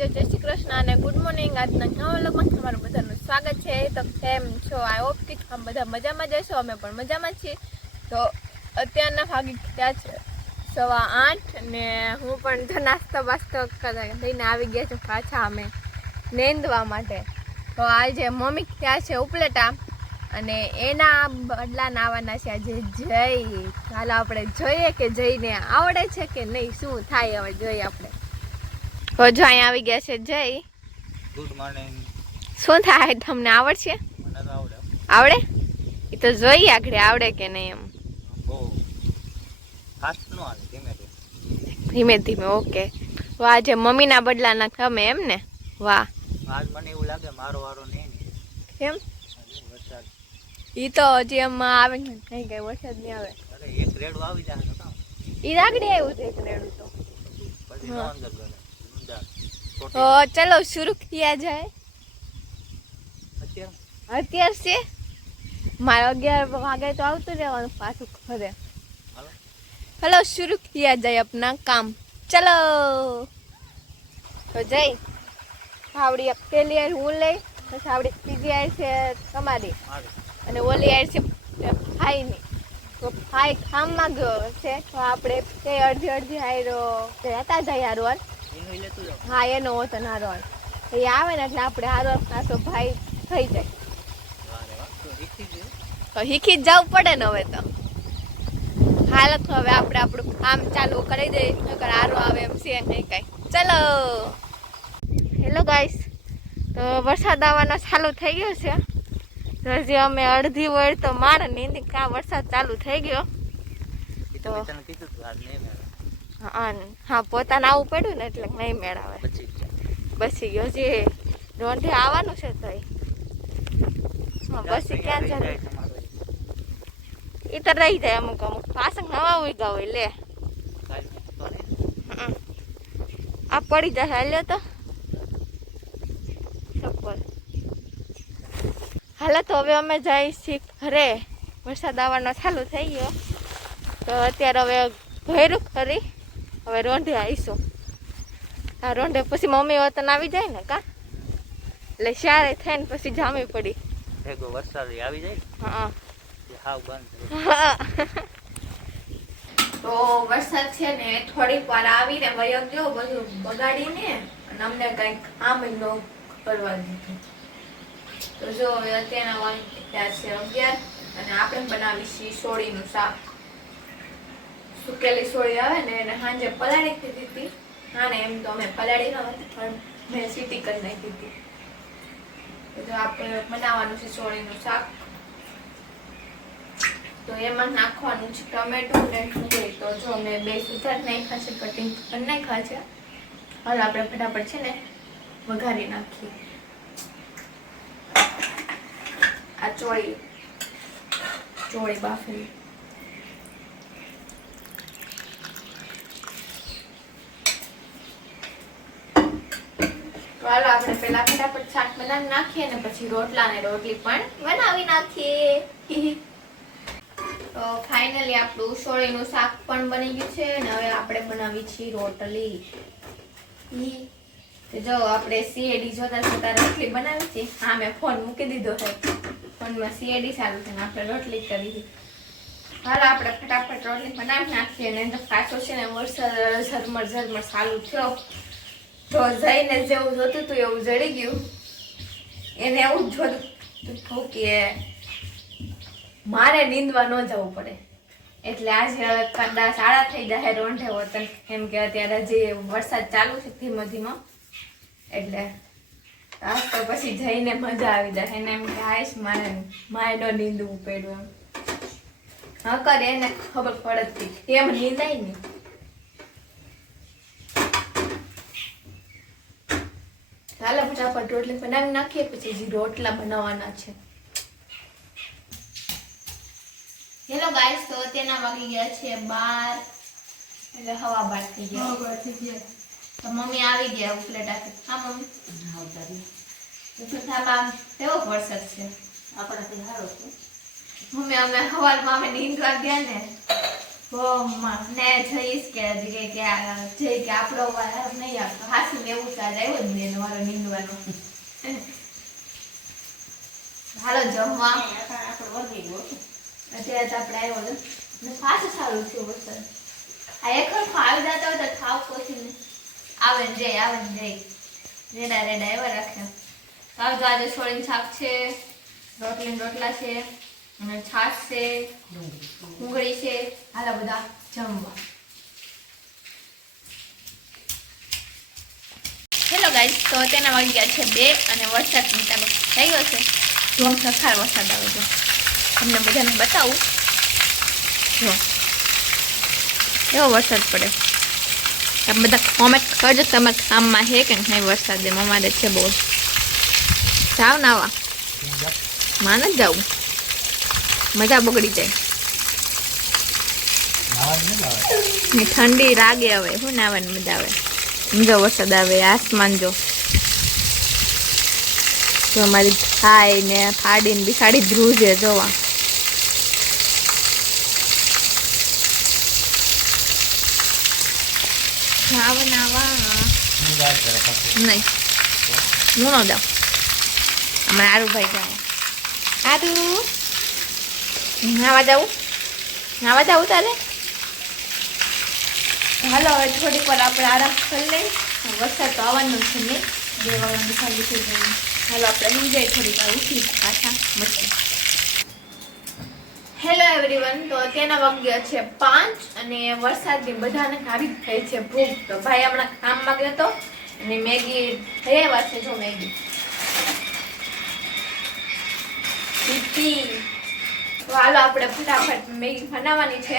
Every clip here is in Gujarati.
બીજો જય શ્રી કૃષ્ણ અને ગુડ મોર્નિંગ. આજના નવા વ્લોગમાં તમારું બધાનું સ્વાગત છે. તો કેમ છો? આઈ હોપ કે તમે બધા મજામાં જશો. અમે પણ મજામાં છીએ. તો અત્યારના ભાગી ગયા છે 8:15 ને હું પણ નાસ્તો બાસ્તો લઈને આવી ગયા છું પાછા અમે નેંદવા માટે. તો આજે મમ્મી ત્યાં છે ઉપલેટા અને એના બદલા આવવાના છે આજે જય. હાલ આપણે જોઈએ કે જઈને આવડે છે કે નહીં, શું થાય હવે જોઈએ આપણે. તો જો અહીંયા આવી ગયા છે જય. Good morning. શું થાય તમને આવડશે? મને તો આવડે. આવડે? એ તો જોઈએ આગળ આવડે કે નહીં એમ. બહુ ફાસ્ટ નો આવે, ધીમે ધીમે ધીમે. ઓકે. તો આજે મમ્મીના બદલાના તમે એમ ને? વાહ. આજ મને એવું લાગે મારો વારો નહીં. કેમ? વરસાદ એ તો હજી એમ આવે ને કઈ કઈ વરસાદ નહીં આવે. અરે એક રેડું આવી જાય તો કામ. એ આગળ આવ્યું છે એક રેડું તો. પછી નો અંદર ગયો. તો ચલો शुरू किया जाए. અત્યાર છે મારે 11 વાગે તો આવતું રહેવાનું પાછું ઘરે. हेलो शुरू किया जाए अपना काम. चलो. તો જઈ આવડી અકેલી આર હું લઈ પછી આવડી ત્રીજી આર છે તમારી અને ઓલી આર છે ભાઈની. તો ભાઈ ખામમાં ગયો છે તો આપણે તે અડધી અડધી આયરો રહેતા જાય હારવાર. હા એનો હતો નારોળ. એ આવે ને એટલે આપણે હારવાર પાછો ભાઈ થઈ જાય. તો શીખી જ જવું પડે ને હવે તો. હાલત હવે આપણે આપણું કામ ચાલુ કરી દઈએ નકર હારો આવે એમ છે નહીં કઈ. ચલો. Hello guys. તો વરસાદ આવવાનો ચાલુ થઈ ગયો છે. તો હજી અમે અડધી વર તો મારે નીંદી કા વરસાદ ચાલુ થઈ ગયો. તો હા પોતાને આવવું પડ્યું ને એટલે નહીં મેળાવે. બસી ગયો જે રોંઢે આવવાનું છે તો બસી ક્યાં જાય એ તો રહી જાય અમુક અમુક પાછળ નવા ઉગા હોય લે આ પડી જશે. હાલ્યો તો હાલો તો હવે અમે જઈએ છીએ ઘરે. વરસાદ આવવાનો ચાલુ થઈ ગયો તો અત્યારે હવે ભર્યું ખરી હવે રોંઢે આવીશું. હા રોંઢે પછી મમ્મી વતન આવી જાય ને કા એટલે શારે થઈને પછી જામી પડી. વરસાદ આવી જાય. હા હાવ બંધ. તો વરસાદ છે ને થોડીક વાર આવીને વયો ગયો બધું બગાડીને અને અમને કઈક આમ ન કરવા દીધું. તો જો હવે અત્યારના વાગ્યા છે 11 અને આપણે બનાવીશું સોળીનું શાક. સુકેલી સોળી આવે ને એને સાંજે પલાળી દીધી હતી. હા ને એમ તો અમે પલાળી ન હતી પણ મેં સીટી કરી નાખી હતી. તો આપણે બનાવવાનું છે સોળીનું શાક. તો એમાં નાખવાનું છે ટમેટું ને ડુંગળી. તો જો મેં 2 સુધાર નાખ્યા છે, કટિંગ કરી નાખ્યા છે. હવે આપણે ફટાફટ છે ને વઘારી નાખીએ. આ ચોળી બાફેલી. ચાલો આપણે પેલા ફટાફટ શાક બનાવી નાખીએ ને પછી રોટલા ને રોટલી પણ બનાવી નાખીએ. તો ફાઇનલી આપણું સોળીનું શાક પણ બની ગયું છે અને હવે આપણે બનાવી છીએ રોટલી. જો આપણે સીએડી જોતા જોતા રોટલી બનાવી છે. હા મેં ફોન મૂકી દીધો છે. ફોનમાં સીએડી ચાલુ છે ને આપણે રોટલી કરી દીધી. હાલ આપણે ફટાફટ રોટલી બનાવી નાખીએ ને તો પાછો છે ને વરસાદ ઝરમર ચાલુ થયો. તો જઈને જેવું જોતું હતું એવું જડી ગયું. એને એવું જ જોતું કે મારે નીંદવા ન જવું પડે એટલે આજે કદાચ આડા થઈ જાય રોંઢે વતન. કેમ કે અત્યારે જે વરસાદ ચાલુ છે ધીમો ધીમો એટલે આજ તો પછી જઈને મજા આવી જાય. એને એમ કે આઈશ મારે ન નીંદવું પડ્યું એમ. હા કરે એને ખબર પડતી કેમ નીંદાય નહીં. ચાલો ફટાફટ રોટલી બનાવી નાખીએ પછી હજી રોટલા બનાવવાના છે. Hello guys. તો અત્યારના વાગી ગયા છે 12 એટલે હવા 12 થઈ ગયા. તો મમ્મી આવી ગયા ઉપલેટાથી. હા મમ્મી થાબા કેવો વરસાદ છે આપણાથી સારો છે. મમ્મી અમે સવારમાં અમે નીંદવા ગયા ને ને જઈશ કે આપણો વાર નહીં આવતો હાસી ને એવું ચાલ આવ્યો જ ને મારો નીંદવાનો હાલો જમવા અત્યારે તો આપણે આવ્યો હતો ને પાછું સારું થયું વરસાદ આ એક આવી જતા હોય તો થાવ પછી આવે ને જાય રેડા એવા રાખે તો આજે છોડીને શાક છે રોટલા છે અને છાશ છે ડુંગળી છે હાલા બધા જમવા. હેલો ગાઈસ, તો તેના વાગ્યા છે 2 અને વરસાદ ચાલુ થઈ ગયો છે. જોમ સખાર વરસાદ આવે છે, તમને બધાને બતાવું. જો એવો વરસાદ પડે. તમે બધા કોમેન્ટ કરજો તમે કામમાં હે કે નહીં વરસાદ એમ. અમારે છે બહુ. જાવ નાવા માં નથી જવું, મજા બગડી જાય ને ઠંડી રાગે હવે શું નાવાની મજા આવે. જો વરસાદ આવે આસમાન જો અમારી ખાઈ ને ફાડીને બિસાડી ધ્રુજે જોવા. નાવા નહીં હું ન જાઉં, અમારે આરુભાઈ જાવ. નાવા જાવું તારે? હાલો હવે થોડીક વાર આપણે આરામ કરી લઈએ. વરસાદ તો આવવાનો છે નહીં, 2 વાગ્યાનું ચાલુ થઈ ગયું. હાલો આપણે લઈ જાય થોડીક વાર ઉઠી પાછા મસ્ત. હેલો એવરીવન, તો અત્યારના વાગ્યા છે 5 અને વરસાદની બધાને આવી થઈ છે ભૂખ. તો ભાઈ હમણાં કામમાં ગયો હતો અને મેગી થઈ આવ્યા છે. જો મેગી તો હાલો આપણે ફટાફટ મેગી બનાવવાની છે.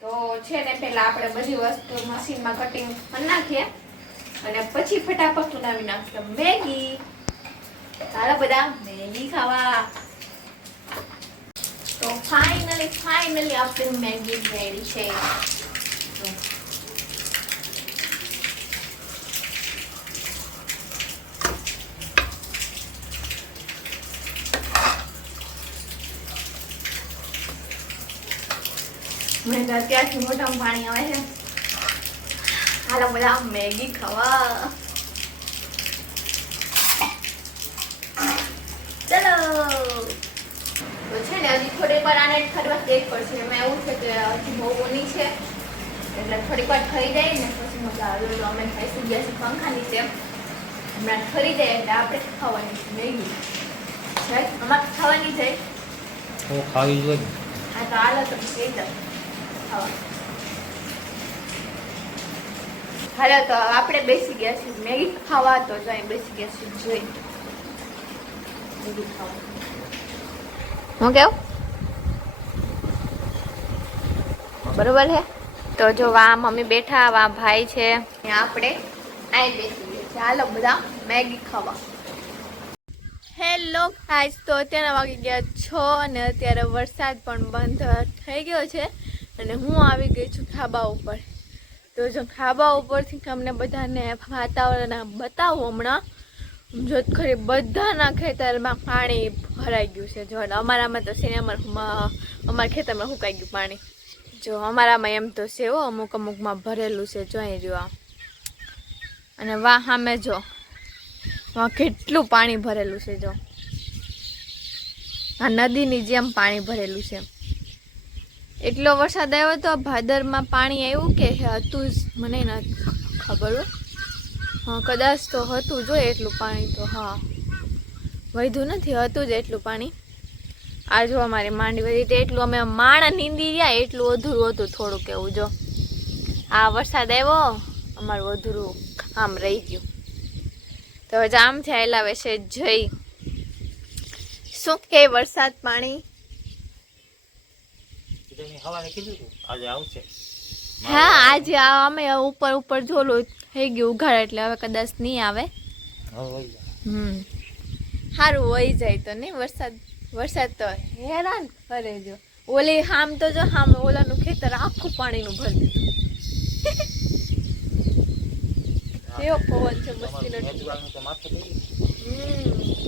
તો છે ને પહેલા આપણે બધી વસ્તુ મશીનમાં કટિંગ કરી નાખીએ અને પછી ફટાફટ બનાવી નાખીએ મેગી. હાલો બધા મેગી ખાવા. તો ફાઇનલી આપણી મેગી રેડી છે. મને તો અત્યારથી મોઢામાં પાણી આવે છે. હાલો બધા મેગી ખાવા. ચલો તો છે ને હજી થોડીક વાર આને ખરવા દેખ પડશે. એમાં એવું છે કે હજી બહુ ઊની છે એટલે થોડીક વાર ખરી જાય ને પછી મજા આવે. તો અમે ખાઈશું ગયા છે પંખા નીચે. હમણાં ખરી જાય એટલે આપણે ખાવાની છે મેગી. જાય અમારે ખાવાની જાય ખાવી જોઈએ. હા તો હાલો તો થઈ જાય ખાવા. હાલો તો આપણે બેસી ગયા છીએ મેગી ખાવા. તો જો અહીં બેસી ગયા છીએ જોઈ મેગી ખાવા. હું કેવું બરોબર છે? તો જો વા મમ્મી બેઠા, વા ભાઈ છે, આપણે અહીં બેસી ગયા છે. હાલો બધા મેગી ખાવા. હેલો ગાઈસ, તો અત્યારના વાગી ગયા 6 અને અત્યારે વરસાદ પણ બંધ થઈ ગયો છે અને હું આવી ગઈ છું ખાબા ઉપર. તો જો ખાબા ઉપરથી તમને બધાને વાતાવરણ બતાવું. હમણાં જો ખરી બધાના ખેતરમાં પાણી ભરાઈ ગયું છે. જો અમારામાં તો છે ને અમારા ખેતરમાં સુકાઈ ગયું પાણી. જો અમારામાં એમ તો છે હો, અમુકમાં ભરેલું છે. જોઈ રહ્યો અને વાહ સામે જો કેટલું પાણી ભરેલું છે. જો આ નદીની જેમ પાણી ભરેલું છે. એટલો વરસાદ આવ્યો તો ભાદરમાં પાણી આવ્યું કે હતું જ મને નથી ખબર. હા કદાચ તો હતું જો એટલું પાણી. તો હા વધ્યું નથી, હતું જ એટલું પાણી. આ જો અમારી માંડી વધી તો એટલું અમે માણા નીંદી ગયા એટલું અધૂરું હતું થોડુંક એવું. જો આ વરસાદ આવ્યો અમારું અધૂરું કામ રહી ગયું. તો જામથી આવેલા છે જઈ શું કે વરસાદ પાણી. હા આજે અમે ઉપર જોલું થઈ ગયું ઉઘાડ એટલે હવે કદાચ નહીં આવે. સારું વહી જાય તો નહીં. વરસાદ તો હેરાન કરે. જો ઓલી હામ તો જો હામ ઓલાનું ખેતર આખું પાણીનું ભરી દીધું. કેવો પવન છે મસ્તીનો.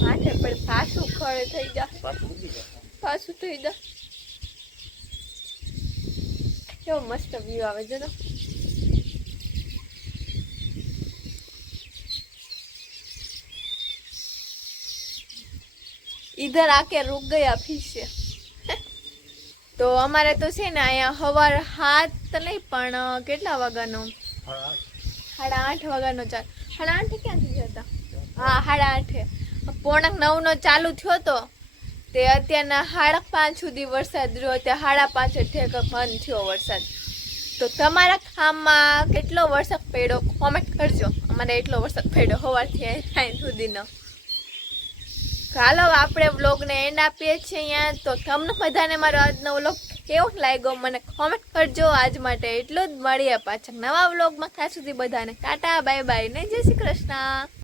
માથે પણ પાછું ખડે થઈ જાય, પાછું થઈ જાય. કેવો મસ્ત વ્યૂ આવે છે તો इधर आके रुक गया फिर से તો અમારે તો છે ને અહીંયા સવાર 7 નહીં પણ કેટલા વાગ્યાનો 8:30 વાગ્યાનો ચાલ 8:30 ક્યાંથી જતા હા 8:30 પોણા 9 નો ચાલુ થયો તો તે અત્યારના 5:30 સુધી વરસાદ રહ્યો ત્યાં 5:30 ઠેક બંધ થયો વરસાદ તો તમારા ગામમાં કેટલો વરસાદ પડ્યો કોમેન્ટ કરજો અમારે એટલો વરસાદ પડ્યો સવારથી અહીં સુધીનો ચાલો આપણે વ્લોગને એન્ડ આપીએ છીએ અહીંયા તો તમને બધાને મારો આજનો વ્લોગ કેવો લાગ્યો મને કોમેન્ટ કરજો આજ માટે એટલું જ મળીએ પાછા નવા વ્લોગમાં ત્યાં સુધી બધાને ટાટા બાય બાય ને જય શ્રી કૃષ્ણ